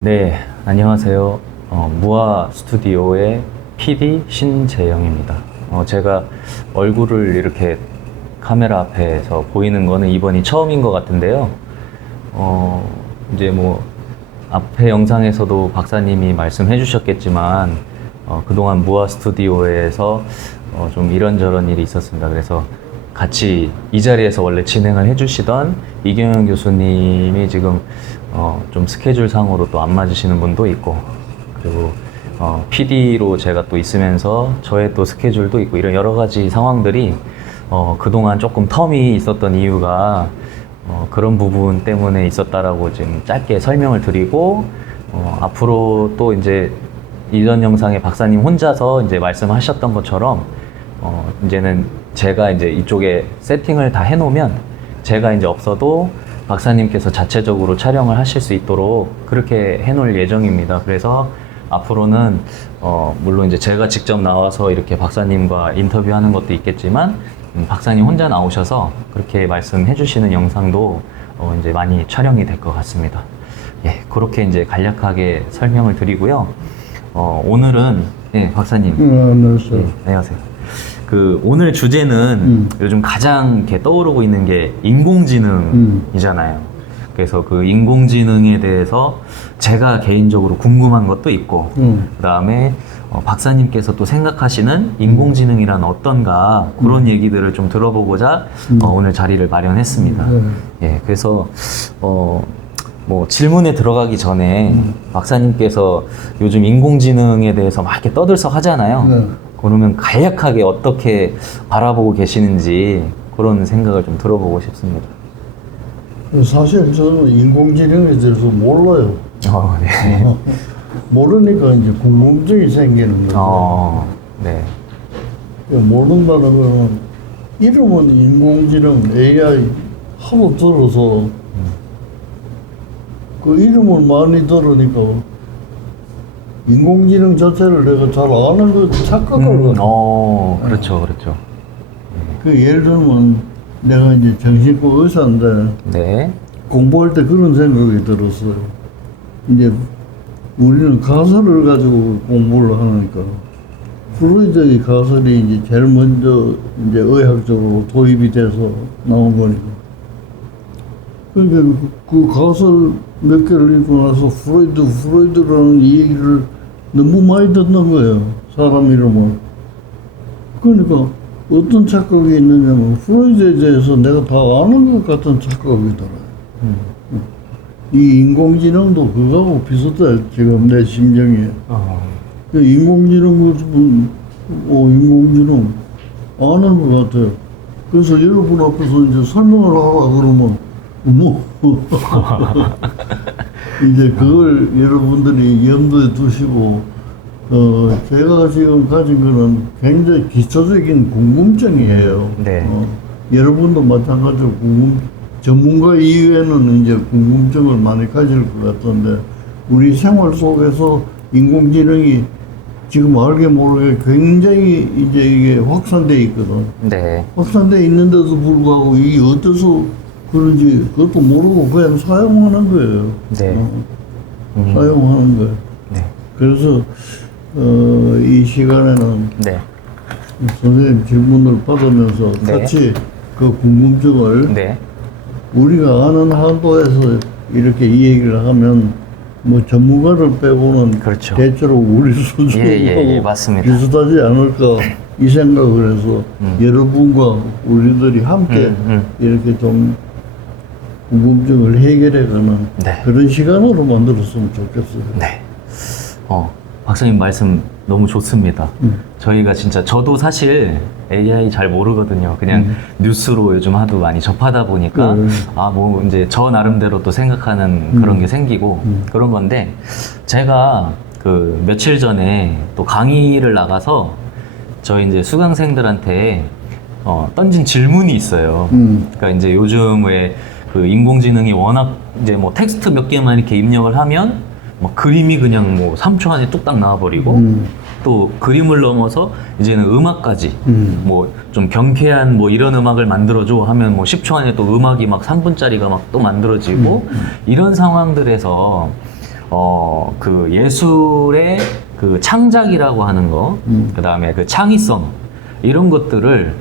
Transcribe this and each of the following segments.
네, 안녕하세요. 무아 스튜디오의 PD 신재영입니다. 제가 얼굴을 이렇게 카메라 앞에서 보이는 거는 이번이 처음인 것 같은데요. 이제 뭐, 앞에 영상에서도 박사님이 말씀해 주셨겠지만, 그동안 무아 스튜디오에서 좀 이런저런 일이 있었습니다. 그래서 같이 이 자리에서 원래 진행을 해주시던 이경영 교수님이 지금 좀 스케줄 상으로 또 안 맞으시는 분도 있고, 그리고 PD로 제가 또 있으면서 저의 또 스케줄도 있고, 이런 여러 가지 상황들이 그동안 조금 텀이 있었던 이유가 그런 부분 때문에 있었다라고 지금 짧게 설명을 드리고, 앞으로 또 이제 이전 영상에 박사님 혼자서 이제 말씀하셨던 것처럼 이제는 제가 이제 이쪽에 세팅을 다 해놓으면 제가 이제 없어도 박사님께서 자체적으로 촬영을 하실 수 있도록 그렇게 해놓을 예정입니다. 그래서 앞으로는 물론 이제 제가 직접 나와서 이렇게 박사님과 인터뷰하는 것도 있겠지만 박사님 혼자 나오셔서 그렇게 말씀해 주시는 영상도 이제 많이 촬영이 될 것 같습니다. 예, 그렇게 이제 간략하게 설명을 드리고요. 오늘은 예, 박사님. 안녕하세요. 예, 안녕하세요. 오늘 주제는 요즘 가장 이렇게 떠오르고 있는 게 인공지능이잖아요. 그래서 그 인공지능에 대해서 제가 개인적으로 궁금한 것도 있고, 그 다음에 박사님께서 또 생각하시는 인공지능이란 어떤가 그런 얘기들을 좀 들어보고자 오늘 자리를 마련했습니다. 예, 그래서 뭐 질문에 들어가기 전에 박사님께서 요즘 인공지능에 대해서 막 이렇게 떠들썩 하잖아요. 그러면 간략하게 어떻게 바라보고 계시는지 그런 생각을 좀 들어보고 싶습니다. 사실 저는 인공지능에 대해서 몰라요. 네. 모르니까 이제 궁금증이 생기는 거죠. 네. 모른다는 거는 이름은 인공지능 AI 하도 들어서 그 이름을 많이 들으니까 인공지능 자체를 내가 잘 아는 거 착각을 하고. 그렇죠, 그렇죠. 그 예를 들면 내가 이제 정신과 의사인데 네. 공부할 때 그런 생각이 들었어요. 이제 우리는 가설을 가지고 공부를 하니까 프로이드의 가설이 이제 제일 먼저 이제 의학적으로 도입이 돼서 나온 거니까. 그러니까 그 가설 몇 개를 읽고 나서 프로이드라는 이 얘기를 너무 많이 듣는 거예요. 사람 이름을. 그러니까 어떤 착각이 있느냐면 프로이드에 대해서 내가 다 아는 것 같은 착각이 들어요. 이 인공지능도 그거하고 비슷해. 지금 내 심정이. 인공지능 인공지능 아는 것 같아요. 그래서 여러분 앞에서 이제 설명을 하라 그러면 뭐 이제 그걸 여러분들이 염두에 두시고 제가 지금 가진 거는 굉장히 기초적인 궁금증이에요. 네. 여러분도 마찬가지로 전문가 이외에는 이제 궁금증을 많이 가질 것 같은데 우리 생활 속에서 인공지능이 지금 알게 모르게 굉장히 이제 이게 확산돼 있거든. 네. 확산돼 있는데도 불구하고 이게 어때서 그런지 그것도 모르고 그냥 사용하는 거예요. 네. 사용하는 거예요. 네. 그래서 이 시간에는 네. 선생님 질문을 받으면서 네. 같이 그 궁금증을 네. 우리가 아는 한도에서 이렇게 이 얘기를 하면 뭐 전문가를 빼고는 그렇죠. 대체로 우리 수준하고 예, 맞습니다. 비슷하지 않을까 이 생각을 해서 여러분과 우리들이 함께 이렇게 좀 궁금증을 해결해가는 네. 그런 시간으로 만들었으면 좋겠어요. 네. 박사님 말씀 너무 좋습니다. 저희가 진짜 저도 사실 AI 잘 모르거든요. 그냥 뉴스로 요즘 하도 많이 접하다 보니까 뭐 이제 저 나름대로 또 생각하는 그런 게 생기고 그런 건데 제가 그 며칠 전에 또 강의를 나가서 저희 이제 수강생들한테 던진 질문이 있어요. 그러니까 이제 요즘 왜 그 인공지능이 워낙 이제 뭐 텍스트 몇 개만 이렇게 입력을 하면 뭐 그림이 그냥 뭐 3초 안에 뚝딱 나와버리고 또 그림을 넘어서 이제는 음악까지 뭐 좀 경쾌한 뭐 이런 음악을 만들어줘 하면 뭐 10초 안에 또 음악이 막 3분짜리가 막 또 만들어지고 이런 상황들에서 그 예술의 그 창작이라고 하는 거, 그 다음에 그 창의성, 이런 것들을,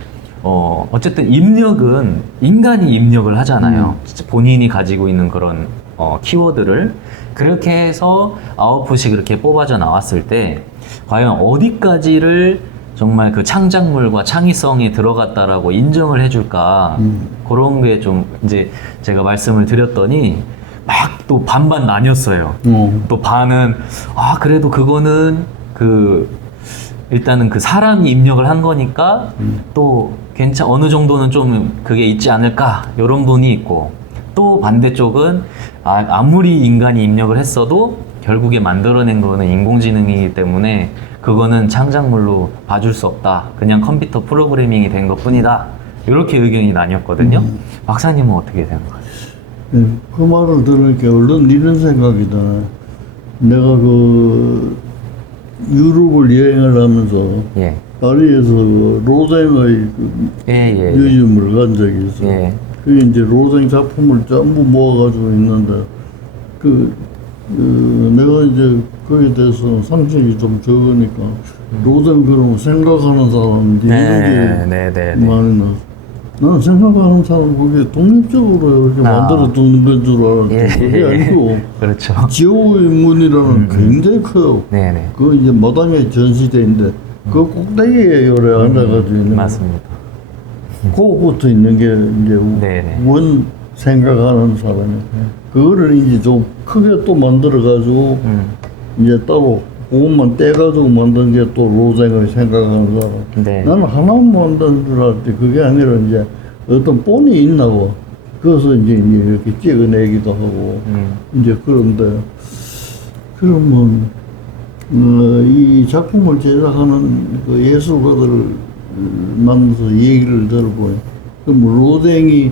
어쨌든 입력은, 인간이 입력을 하잖아요. 진짜 본인이 가지고 있는 그런, 키워드를. 그렇게 해서 아웃풋이 그렇게 뽑아져 나왔을 때, 과연 어디까지를 정말 그 창작물과 창의성이 들어갔다라고 인정을 해줄까, 그런 게 좀 이제 제가 말씀을 드렸더니, 막 또 반반 나뉘었어요. 또 반은, 그래도 그거는 일단은 그 사람이 입력을 한 거니까 또 어느 정도는 좀 그게 있지 않을까, 이런 분이 있고, 또 반대쪽은 아무리 인간이 입력을 했어도 결국에 만들어낸 거는 인공지능이기 때문에 그거는 창작물로 봐줄 수 없다. 그냥 컴퓨터 프로그래밍이 된 것 뿐이다. 이렇게 의견이 나뉘었거든요. 박사님은 어떻게 생각하세요? 그 말을 들으니까 얼른 이런 생각이다. 내가 그 유럽을 여행을 하면서 예. 파리에서 로댕의 예. 뮤지엄을 간 적이 있어. 예. 그게 이제 로댕 작품을 전부 모아가지고 있는데, 내가 이제 거기에 대해서 상식이 좀 적으니까, 로댕 그러면 생각하는 사람, 이런 게 많이 나서. 나는 생각하는 사람 그게 독립적으로 이렇게 만들어 두는 건 줄 알았는데, 그게 아니고, 그렇죠. 지옥의 문이라는 굉장히 커요. 네네. 그 이제 마당에 전시돼 있는데, 그 꼭대기에 요래 앉아가지고 있는. 맞습니다. 그거부터 있는 게 이제 네네. 원 생각하는 사람이. 그거를 이제 좀 크게 또 만들어가지고, 이제 따로 그것만 떼가지고 만든 게 또 로생을 생각하는 사람. 네. 나는 하나만 만든 줄 알았지. 그게 아니라 이제 어떤 본이 있나고. 그래서 이제 이렇게 찍어내기도 하고. 이제 그런데, 그러면, 이 작품을 제작하는 그 예술가들을 만나서 얘기를 들어보니, 그럼 로댕이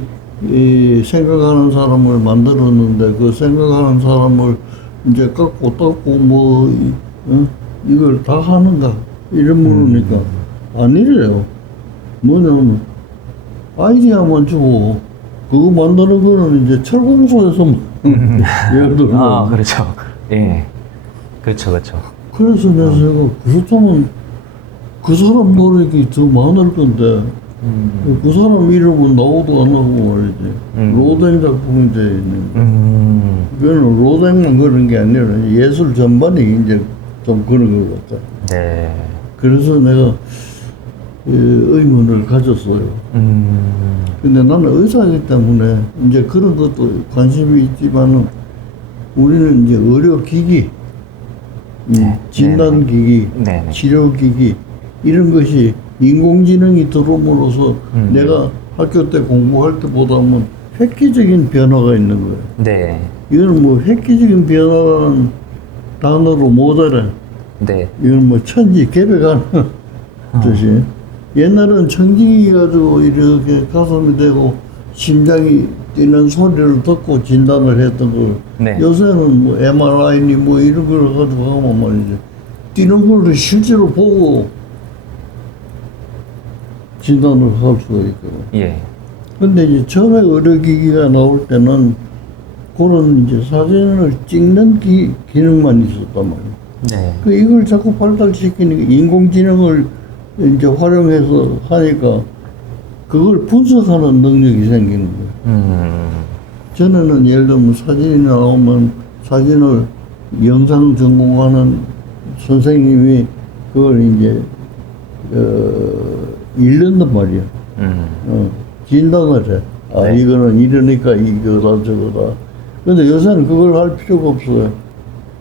생각하는 사람을 만들었는데 그 생각하는 사람을 이제 깎고 닦고 이걸 다 하는가? 이런 물으니까 아니래요. 뭐냐면 아이디어만 주고 그거 만드는 거는 이제 철공소에서 예를 들면 그렇죠. 예. 그렇죠. 그래서 내가 그렇다면 그 사람 노력이 더 많을 건데 그 사람 이름은 나오도 안 하고 말이지. 로댕 작품이 되어 있는 거. 그거는 로댕만 그런 게 아니라 예술 전반이 이제 좀 그런 것 같다. 네. 그래서 내가 의문을 가졌어요. 근데 나는 의사이기 때문에 이제 그런 것도 관심이 있지만은 우리는 이제 의료기기, 진단기기, 치료기기, 이런 것이 인공지능이 들어옴으로써 내가 학교 때 공부할 때보다는 획기적인 변화가 있는 거예요. 네. 이거는 뭐 획기적인 변화라는 단어로 모자란, 네. 이건 뭐 천지개벽하는 뜻이. 옛날은 청진기 가지고 이렇게 가슴이 되고 심장이 뛰는 소리를 듣고 진단을 했던 걸, 네. 요새는 뭐 MRI니 뭐 이런 걸 가지고 하면 말이죠. 뛰는 걸 실제로 보고 진단을 할 수가 있거든. 예. 근데 이제 처음에 의료기기가 나올 때는 그런 이제 사진을 찍는 기능만 있었단 말이에요. 네. 그 이걸 자꾸 발달시키니까 인공지능을 이제 활용해서 하니까 그걸 분석하는 능력이 생기는 거예요. 전에는 예를 들면 사진이 나오면 사진을 영상 전공하는 선생님이 그걸 이제 읽는단 말이야. 진단을 해. 네. 이거는 이러니까 이거다 저거다. 근데 요새는 그걸 할 필요가 없어요.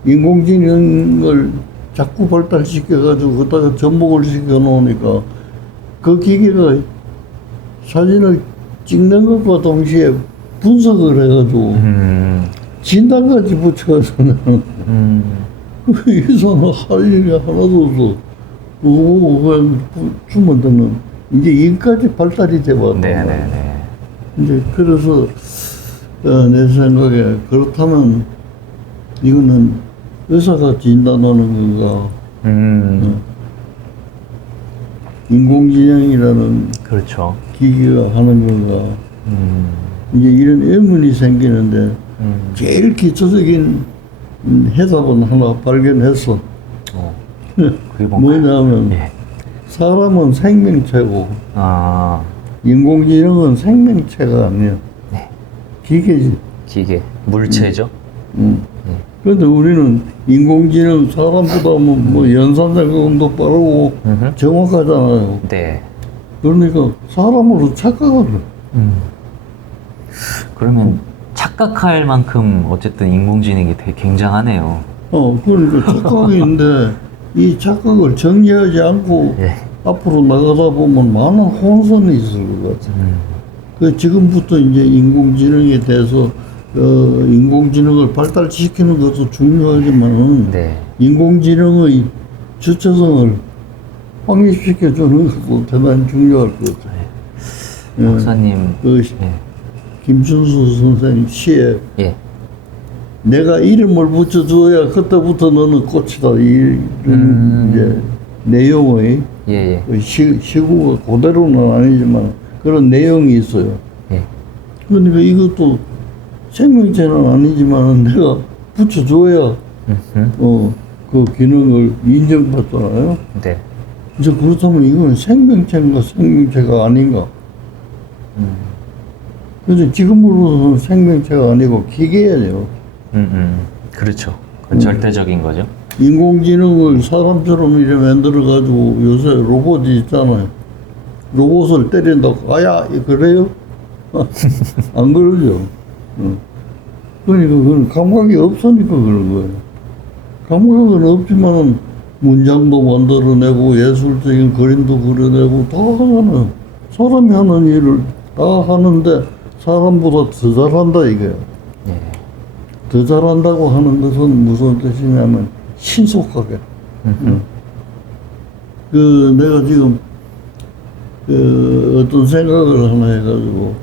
인공지능을 자꾸 발달시켜가지고 그다가 접목을 시켜 놓으니까 그 기계가 사진을 찍는 것과 동시에 분석을 해가지고 진단까지 붙여가지고 여기서는 할 일이 하나도 없어. 그거 그냥 주면 되는 이제 여기까지 발달이 돼봤다. 네네네. 이제 그래서 내 생각에 그렇다면 이거는 의사가 진단하는 건가, 인공지능이라는 그렇죠. 기기가 하는 건가, 이제 이런 의문이 생기는데 제일 기초적인 해답은 하나 발견했어. 그게 뭔가요? 뭐냐면 예. 사람은 생명체고 아, 인공지능은 생명체가 아니야. 네. 기계지. 기계, 물체죠? 그런데 우리는 인공지능 사람보다 뭐 연산작용도 빠르고 음흠. 정확하잖아요. 네. 그러니까 사람으로 착각을 해. 그러면 착각할 만큼 어쨌든 인공지능이 되게 굉장하네요. 그러니까 착각인데 이 착각을 정리하지 않고 예. 앞으로 나가다 보면 많은 혼선이 있을 것 같아요. 그 지금부터 이제 인공지능에 대해서 인공지능을 발달시키는 것도 중요하지만 네. 인공지능의 주체성을 확립시켜주는 것도 대단히 중요할 것 같아요. 예. 박사님. 그 예. 김춘수 선생 시에 예. 내가 이름을 붙여줘야 그때부터 너는 꽃이다 이런 이제 내용의 예. 예. 그 시구가 그대로는 아니지만 그런 내용이 있어요. 예. 그러니까 이것도 생명체는 아니지만 내가 붙여줘야 그 기능을 인정받잖아요. 네. 이제 그렇다면 이건 생명체인가 생명체가 아닌가? 근데 지금으로서는 생명체가 아니고 기계예요. 그렇죠. 그건 절대적인 거죠. 인공지능을 사람처럼 이렇게 만들어가지고 요새 로봇이 있잖아요. 로봇을 때린다고, 아야, 그래요? 안 그러죠. 그러니까 그건 감각이 없으니까 그런 거예요. 감각은 없지만 문장도 만들어내고 예술적인 그림도 그려내고 다 하잖아요. 사람이 하는 일을 다 하는데 사람보다 더 잘한다 이거예요. 예. 더 잘한다고 하는 것은 무슨 뜻이냐면 신속하게. 내가 지금 어떤 생각을 하나 해가지고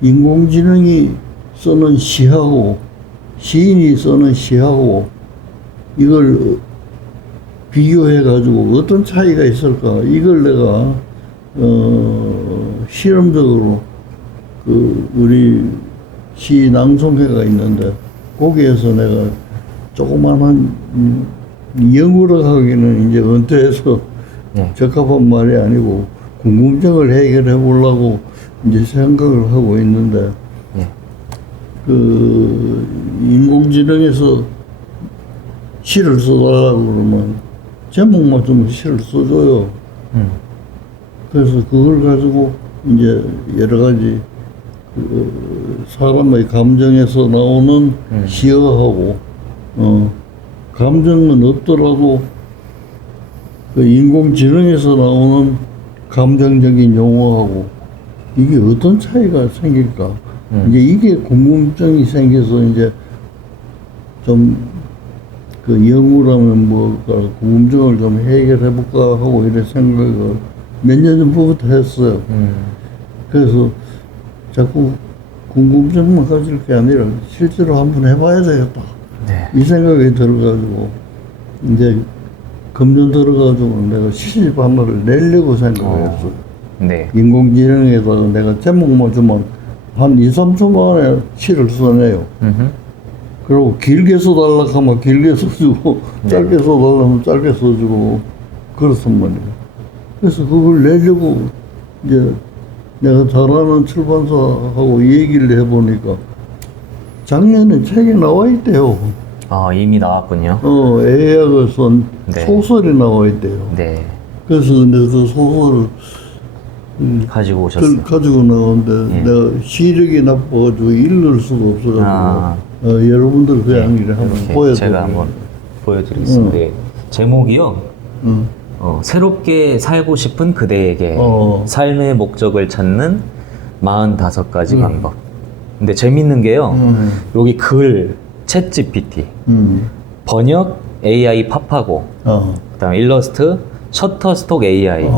인공지능이 쓰는 시하고 시인이 쓰는 시하고 이걸 비교해가지고 어떤 차이가 있을까 이걸 내가 실험적으로 우리 시 낭송회가 있는데 거기에서 내가 조그만한 영어로 하기는 이제 은퇴해서 네. 적합한 말이 아니고 궁금증을 해결해 보려고 이제 생각을 하고 있는데 예. 인공지능에서 시를 써달라고 그러면 제목만 좀 시를 써줘요. 그래서 그걸 가지고 이제 여러 가지 사람의 감정에서 나오는 시어하고 감정은 없더라도 그 인공지능에서 나오는 감정적인 용어하고 이게 어떤 차이가 생길까? 이제 이게 궁금증이 생겨서 이제 좀 그 영우라면 뭐가 궁금증을 좀 해결해 볼까 하고 이런 생각을 몇 년 전부터 했어요. 그래서 자꾸 궁금증만 가질 게 아니라 실제로 한번 해봐야 되겠다. 네. 이 생각이 들어가지고 이제 금년 들어가지고 내가 시집 하나를 내려고 생각했어요. 네. 인공지능에다가 내가 제목만 주면 한 2, 3초 만에 시를 써내요. 그리고 길게 써달라 하면 길게 써주고 짧게 써달라면 짧게 써주고 그렇단 말이에요. 그래서 그걸 내려고 이제 내가 잘하는 출판사하고 얘기를 해보니까 작년에 책이 나와 있대요. 아, 이미 나왔군요. 애약을 쓴 네. 소설이 나와 있대요. 네. 그래서 근데 그 소설을 가지고 오셨어요. 가지고 나오는데 예. 내가 시력이 나빠가지고 읽을 수가 없어가지고 여러분들 그냥 이렇게 한번 이렇게 보여드릴게요. 제가 한번 보여드리겠습니다. 네. 제목이요. 새롭게 살고 싶은 그대에게 삶의 목적을 찾는 45가지 방법. 근데 재밌는 게요. 여기 글, 챗 GPT, 번역, AI 파파고, 그다음에 일러스트, 셔터스톡 AI.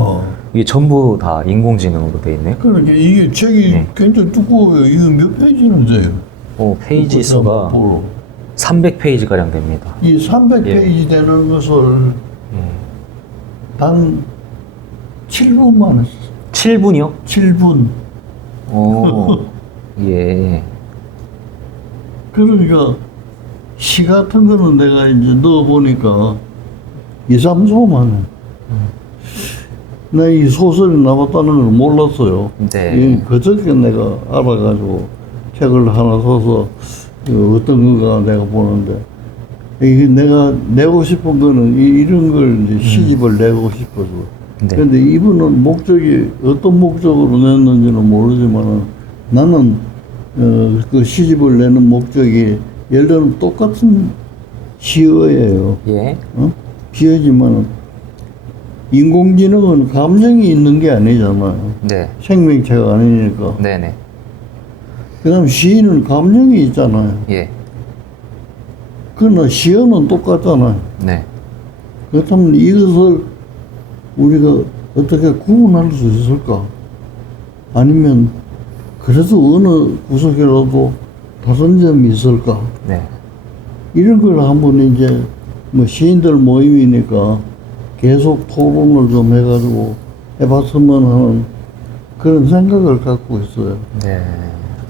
이게 전부 다 인공지능으로 돼 있네요. 그러니까 이게 책이 네. 굉장히 두꺼워요. 이거 몇 페이지는 돼요? 페이지 수가 300페이지 가량 됩니다. 이 300페이지 되는 것을 단 7분만 했어요. 7분이요? 7분. 예. 그러니까 시 같은 거는 내가 이제 넣어보니까 2, 3소만 해. 나 이 소설이 나왔다는 걸 몰랐어요. 네. 그저께 내가 알아가지고 책을 하나 써서 어떤 거가 내가 보는데, 이게 내가 내고 싶은 거는 이런 걸 이제 시집을 내고 싶어서. 네. 근데 이분은 목적이 어떤 목적으로 냈는지는 모르지만 나는 그 시집을 내는 목적이 예를 들면 똑같은 시어예요. 예. 시어지만 인공지능은 감정이 있는 게 아니잖아요. 네. 생명체가 아니니까. 네네. 그 다음 시인은 감정이 있잖아요. 예. 그러나 시어는 똑같잖아요. 네. 그렇다면 이것을 우리가 어떻게 구분할 수 있을까? 아니면 그래도 어느 구석이라도 다른 점이 있을까? 네. 이런 걸 한번 이제 뭐 시인들 모임이니까 계속 토론을 좀 해가지고 해봤으면 하는 그런 생각을 갖고 있어요. 네.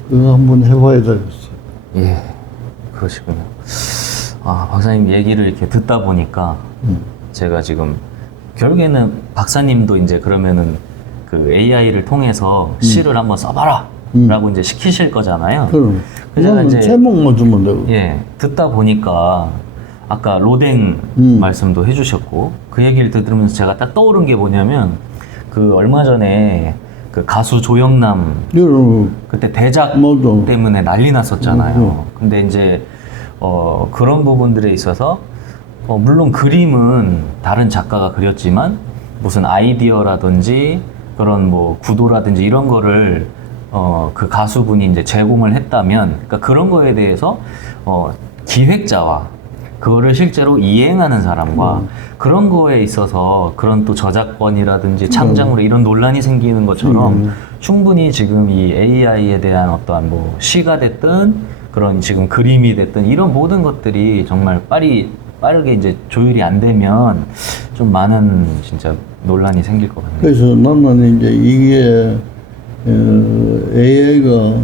그거 한번 해봐야 되겠어요. 예. 그러시군요. 아, 박사님 얘기를 이렇게 듣다 보니까 제가 지금 결국에는 박사님도 이제 그러면은 그 AI를 통해서 시를 한번 써봐라 라고 이제 시키실 거잖아요. 그럼 제가 그냥 이제 제목만 주면 되고. 예, 듣다 보니까 아까 로댕 말씀도 해주셨고 그 얘기를 들으면서 제가 딱 떠오른 게 뭐냐면 그 얼마 전에 그 가수 조영남 여러분 그때 대작 맞아. 때문에 난리 났었잖아요. 근데 이제 그런 부분들에 있어서 물론 그림은 다른 작가가 그렸지만 무슨 아이디어라든지 그런 뭐 구도라든지 이런 거를 그 가수분이 이제 제공을 했다면 그러니까 그런 거에 대해서 기획자와 그거를 실제로 이행하는 사람과 그런 거에 있어서 그런 또 저작권이라든지 창작물 이런 논란이 생기는 것처럼 충분히 지금 이 AI에 대한 어떠한 뭐 시가 됐든 그런 지금 그림이 됐든 이런 모든 것들이 정말 빠르게 이제 조율이 안 되면 좀 많은 진짜 논란이 생길 것 같네요. 그래서 나는 이제 이게 AI가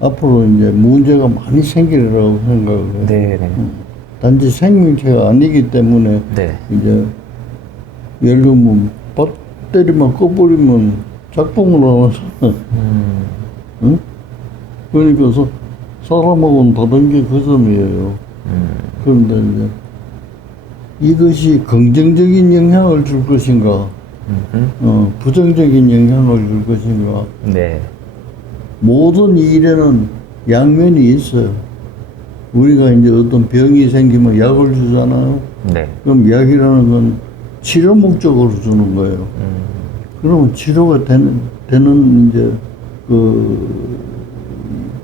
앞으로 이제 문제가 많이 생기리라고 생각을 해요. 네. 단지 생명체가 아니기 때문에 네. 이제 예를 들면 배터리만 꺼버리면 작동을 안 하잖아. 응? 그러니까 사람하고는 다른 게 그 점이에요. 그런데 이제 이것이 긍정적인 영향을 줄 것인가, 부정적인 영향을 줄 것인가. 네. 모든 일에는 양면이 있어요. 우리가 이제 어떤 병이 생기면 약을 주잖아요. 네. 그럼 약이라는 건 치료 목적으로 주는 거예요. 그러면 치료가 되는 이제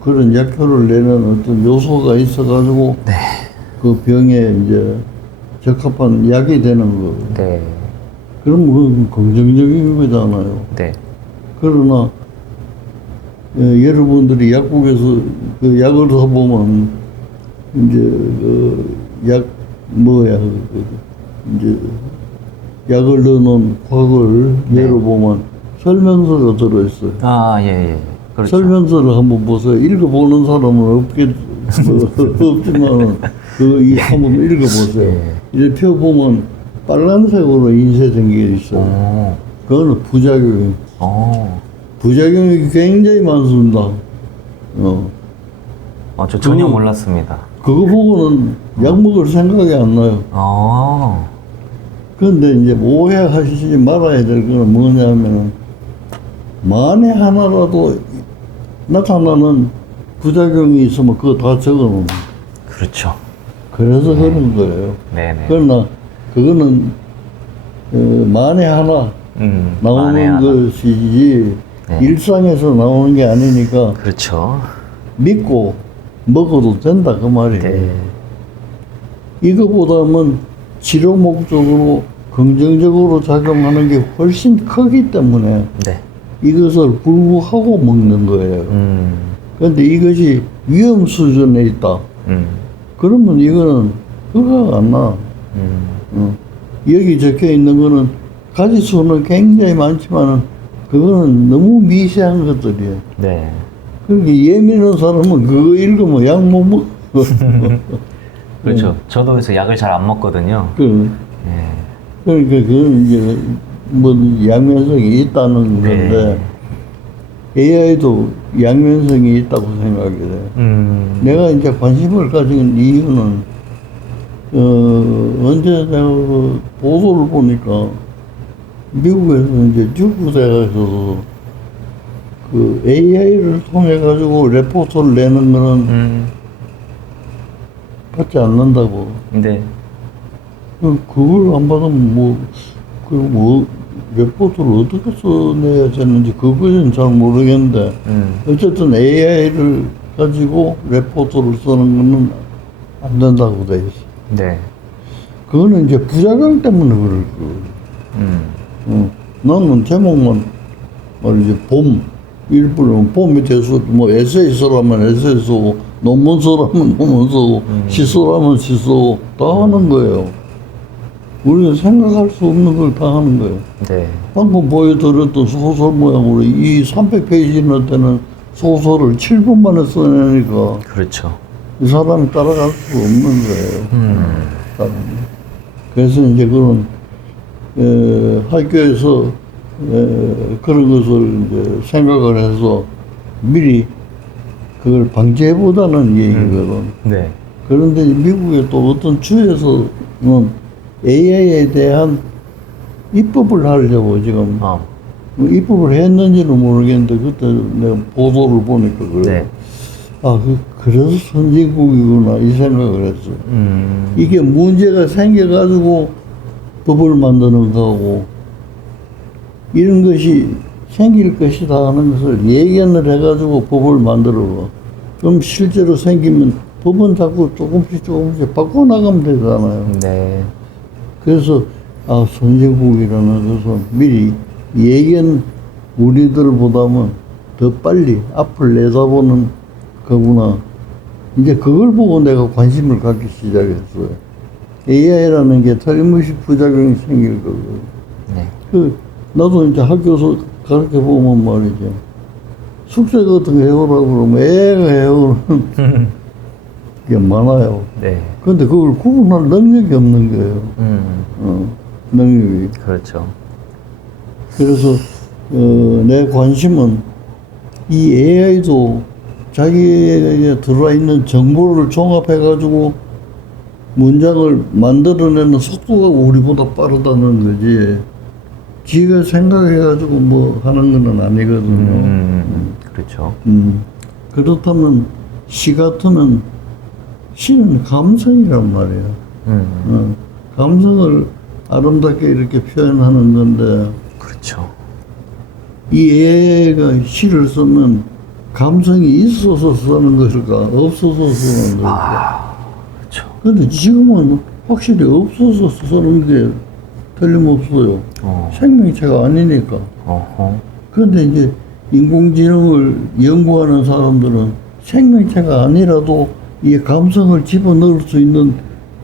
그런 약효를 내는 어떤 요소가 있어가지고 네. 그 병에 이제 적합한 약이 되는 거예요. 네. 그럼 그건 긍정적인 거잖아요. 네. 그러나 여러분들이 약국에서 그 약을 사보면 이제 이제 약을 넣어놓은 확을 열어보면 설명서가 들어있어요. 아, 예. 그렇죠. 설명서를 한번 보세요. 읽어보는 사람은 없지만은 한번 읽어보세요. 이제 펴보면 빨간색으로 인쇄된 게 있어요. 그거는 부작용이에요. 부작용이 굉장히 많습니다. 저 전혀 몰랐습니다. 그거 보고는 약 먹을 생각이 안 나요. 그런데 이제 오해하시지 말아야 될 거는 뭐냐면 만에 하나라도 나타나는 부작용이 있으면 그거 다 적어놓는 거예요. 그렇죠. 그래서 그런 거예요. 네네. 그러나 그거는 만에 하나 나오는 만에 하나. 것이지 네. 일상에서 나오는 게 아니니까 그렇죠. 믿고 먹어도 된다 그 말이에요. 네. 이거보다는 치료 목적으로 긍정적으로 작용하는 게 훨씬 크기 때문에 네. 이것을 불구하고 먹는 거예요. 그런데 이것이 위험 수준에 있다. 그러면 이거는 허가가 안 나. 여기 적혀 있는 거는 가지수는 굉장히 많지만은 그거는 너무 미세한 것들이에요. 네. 그러니까 예민한 사람은 그거 읽으면 약 못 먹어요. 그렇죠. 저도 그래서 약을 잘 안 먹거든요. 그, 예. 그러니까 그건 이제 뭐 양면성이 있다는 건데 AI도 양면성이 있다고 생각이 돼. 내가 이제 관심을 가진 이유는 언제 내가 그 보도를 보니까 미국에서 이제 듀크 대학에서 그 AI를 통해 가지고 레포트를 내는 거는 받지 않는다고. 네. 그걸 안 받으면 레포트를 어떻게 써내야 되는지 그것은 잘 모르겠는데 어쨌든 AI를 가지고 레포트를 쓰는 거는 안 된다고 돼 있어. 네. 그거는 이제 부작용 때문에 그럴 거예요. 나는 제목만 말이지 일부러 봄이 돼서 뭐 에세이 쓰라면 에세이 쓰고 논문 쓰라면 논문 쓰고 시 쓰라면 시 쓰고 다 하는 거예요. 우리가 생각할 수 없는 걸 다 하는 거예요. 네. 방금 보여드렸던 소설 모양으로 이 300페이지나 되는 소설을 7분 만에 써내니까 그렇죠. 이 사람이 따라갈 수 없는 거예요. 사람이. 그래서 이제 그런 학교에서 그런 것을 이제 생각을 해서 미리 그걸 방지해보자는 얘기거든. 네. 그런데 미국의 또 어떤 주에서는 AI에 대한 입법을 하려고 지금 입법을 했는지는 모르겠는데 그때 내가 보도를 보니까 그래. 네. 그래서 선진국이구나 이 생각을 했어. 이게 문제가 생겨가지고 법을 만드는 거고 이런 것이 생길 것이다 하는 것을 예견을 해가지고 법을 만들어. 그럼 실제로 생기면 법은 자꾸 조금씩 바꿔나가면 되잖아요. 네. 그래서 선진국이라는 것은 미리 예견 우리들보다는 더 빨리 앞을 내다보는 거구나. 이제 그걸 보고 내가 관심을 갖기 시작했어요. AI라는 게 틀림없이 부작용이 생길 거고. 네. 나도 이제 학교에서 가르쳐 보면 말이죠. 숙제 같은 거 해오라고 그러면 애가 해오는 게 많아요. 네. 근데 그걸 구분할 능력이 없는 거예요. 능력이. 그렇죠. 그래서 내 관심은 이 AI도 자기에게 들어와 있는 정보를 종합해 가지고 문장을 만들어내는 속도가 우리보다 빠르다는 거지. 지가 생각해 가지고 뭐 하는 건 아니거든요. 그렇죠. 그렇다면 시 같으면 시는 감성이란 말이야. 감성을 아름답게 이렇게 표현하는 건데 그렇죠. 이 애가 시를 쓰면 감성이 있어서 쓰는 것일까 없어서 쓰는 것일까. 그렇죠. 근데 지금은 확실히 없어서 쓰는 게 틀림없어요. 생명체가 아니니까. 그런데 이제 인공지능을 연구하는 사람들은 생명체가 아니라도 이 감성을 집어넣을 수 있는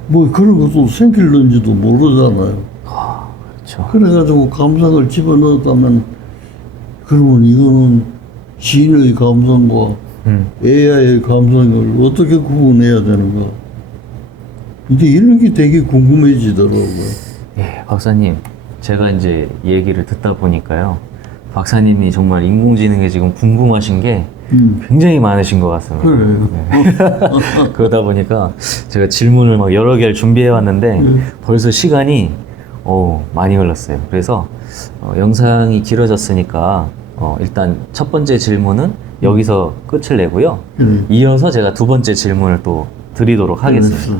뭐 그런 것도 생길는지도 모르잖아요. 그렇죠. 그래가지고 감성을 집어넣었다면 그러면 이거는 시인의 감성과 AI의 감성을 어떻게 구분해야 되는가. 이제 이런 게 되게 궁금해지더라고요. 예, 박사님, 제가 이제 이 얘기를 듣다 보니까요. 박사님이 정말 인공지능에 지금 궁금하신 게 굉장히 많으신 것 같습니다. 그래요. 네. 그러다 보니까 제가 질문을 막 여러 개를 준비해 왔는데 벌써 시간이 많이 흘렀어요. 그래서 영상이 길어졌으니까 일단 첫 번째 질문은 여기서 끝을 내고요. 이어서 제가 두 번째 질문을 또 드리도록 하겠습니다.